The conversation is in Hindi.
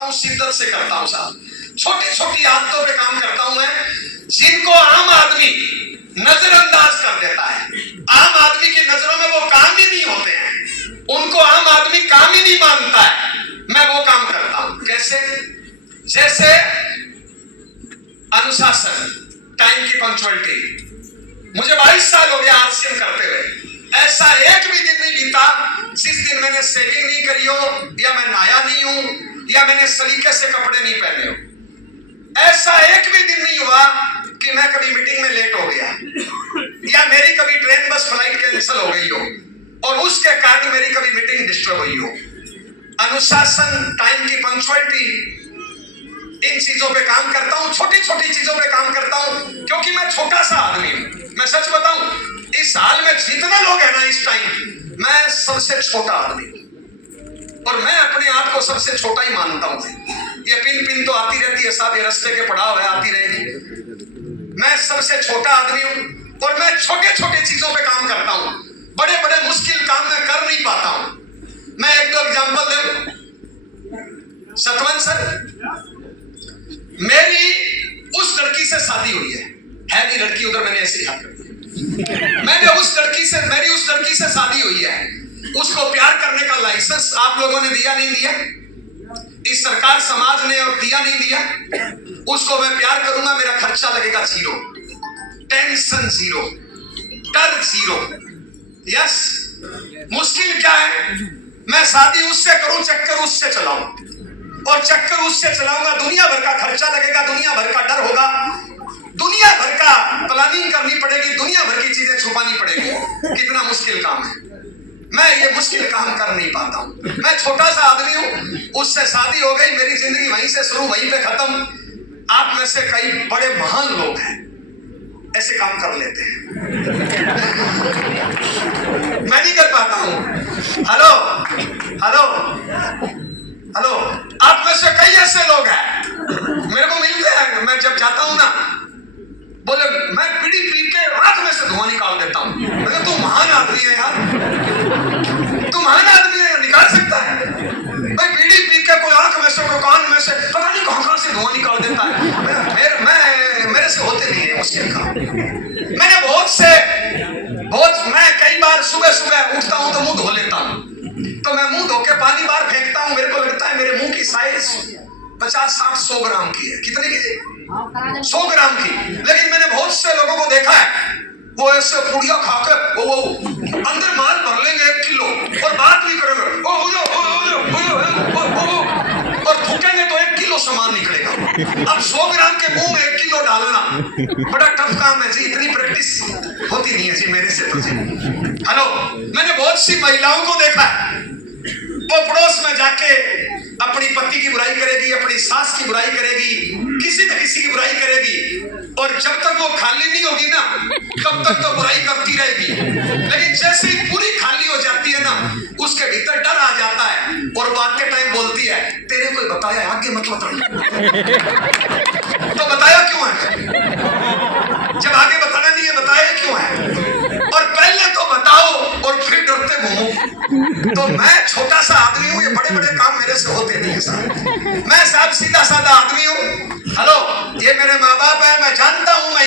शिद्दत से करता हूं साहब। छोटी छोटी आदतों पे काम करता हूं मैं, जिनको आम आदमी नजरअंदाज कर देता है। आम आदमी की नजरों में वो काम ही नहीं होते हैं, उनको आम आदमी काम ही नहीं मानता है। मैं वो काम करता हूं। कैसे? जैसे अनुशासन, टाइम की पंक्चुअलिटी। मुझे 22 साल हो गया आरसीएम करते हुए। ऐसा एक भी दिन नहीं बीता जिस दिन मैंने सेविंग नहीं करी हो, या मैं नहाया नहीं हूं, या मैंने सलीके से कपड़े नहीं पहने हो। ऐसा एक भी दिन नहीं हुआ कि मैं कभी मीटिंग में लेट हो गया, या मेरी कभी ट्रेन बस फ्लाइट कैंसिल हो गई हो और उसके कारण मेरी कभी मीटिंग डिस्टर्ब हुई हो। अनुशासन, टाइम की पंक्चुअलिटी, इन चीजों पे काम करता हूं। छोटी छोटी चीजों पे काम करता हूं, क्योंकि मैं छोटा सा आदमी हूं। मैं सच बताऊं, इस साल में जितना लोग हैं ना इस टाइम, मैं सबसे छोटा आदमी हूं, और मैं अपने आप को सबसे छोटा ही मानता हूं। ये पिन पिन तो आती रहती है साहब, ये रास्ते के पड़ाव है, आती रहेगी। मैं सबसे छोटा आदमी हूं, और मैं छोटे छोटे चीजों पे काम करता हूं। बड़े बड़े मुश्किल काम मैं कर नहीं पाता हूं। मैं एक दो एग्जांपल दूं। सतवंत सर, मेरी उस लड़की से शादी हुई है नहीं लड़की, उधर मैंने ऐसे हाथ कर दिया। मैंने उस लड़की से, मेरी उस लड़की से शादी हुई है। उसको प्यार करने का लाइसेंस आप लोगों ने दिया नहीं दिया, इस सरकार समाज ने और दिया नहीं दिया। उसको मैं प्यार करूंगा, मेरा खर्चा लगेगा जीरो, टेंशन जीरो, डर जीरो। यस, मुश्किल क्या है? मैं शादी उससे करूं, चक्कर उससे चलाऊं, और चक्कर उससे चलाऊंगा, दुनिया भर का खर्चा लगेगा, दुनिया भर का डर होगा, दुनिया भर का प्लानिंग करनी पड़ेगी, दुनिया भर की चीजें छुपानी पड़ेगी। कितना मुश्किल काम है। मैं ये मुश्किल काम कर नहीं पाता हूं। मैं छोटा सा आदमी हूं, उससे शादी हो गई, मेरी जिंदगी वहीं से शुरू वहीं पे खत्म। आप में से कई बड़े महान लोग हैं, ऐसे काम कर लेते हैं। मैं नहीं कर पाता हूं। हेलो हेलो हेलो, आप में से कई ऐसे लोग हैं, मेरे को मिलते हैं, मैं जब जाता हूं ना, बोले मैं बीड़ी पी के आंख में से धुआं निकाल देता हूं। मैं, तू महान आदमी है यार, तू महान आदमी है, निकाल सकता है भाई बीड़ी पी के, कोई आंख में से, कोई कान में से, पता नहीं कहां से धुआं निकाल देता है। मेरे से होते नहीं है मुश्किल काम। मैंने मैं कई बार सुबह सुबह उठता हूं तो मुंह धो लेता हूं, तो मैं मुंह धो के पानी बाहर फेंकता हूं। मेरे को लगता है मेरे मुंह की साइज 50-60-100 ग्राम की है। कितने की थी? 100 ग्राम की। लेकिन मैंने बहुत से लोगों को देखा है, वो ऐसे पुड़िया खाकर वो अंदर माल भर लेंगे 1 किलो, और बात भी करेंगे और थूकेंगे तो 1 किलो सामान निकलेगा। अब 100 ग्राम के मुंह में 1 किलो डालना बड़ा टफ काम है जी, इतनी प्रैक्टिस होती नहीं है जी मेरे से तो जी। हेलो, मैंने बहुत सी महिलाओं को देखा है, वो पड़ोस में जाके अपनी पति की बुराई करेगी, अपनी सास की बुराई करेगी, किसी न किसी की बुराई करेगी, और जब तक वो खाली नहीं होगी ना, तब तक तो बुराई करती रहेगी। लेकिन जैसे ही पूरी खाली हो जाती है ना, उसके भीतर डर आ जाता है, और बात के टाइम बोलती है, तेरे कोई बताया आगे मत तो बताया क्यों है? जब आगे बताना नहीं है, बताया क्यों है? और पहले तो बताओ और फिर डरते घूमो। तो मैं छोटा सा आदमी हूं, ये बड़े बड़े काम मेरे से होते नहीं है साहब। मैं साहब सीधा साधा आदमी हूं। हेलो, ये मेरे माँ बाप है, मैं जानता हूं मैं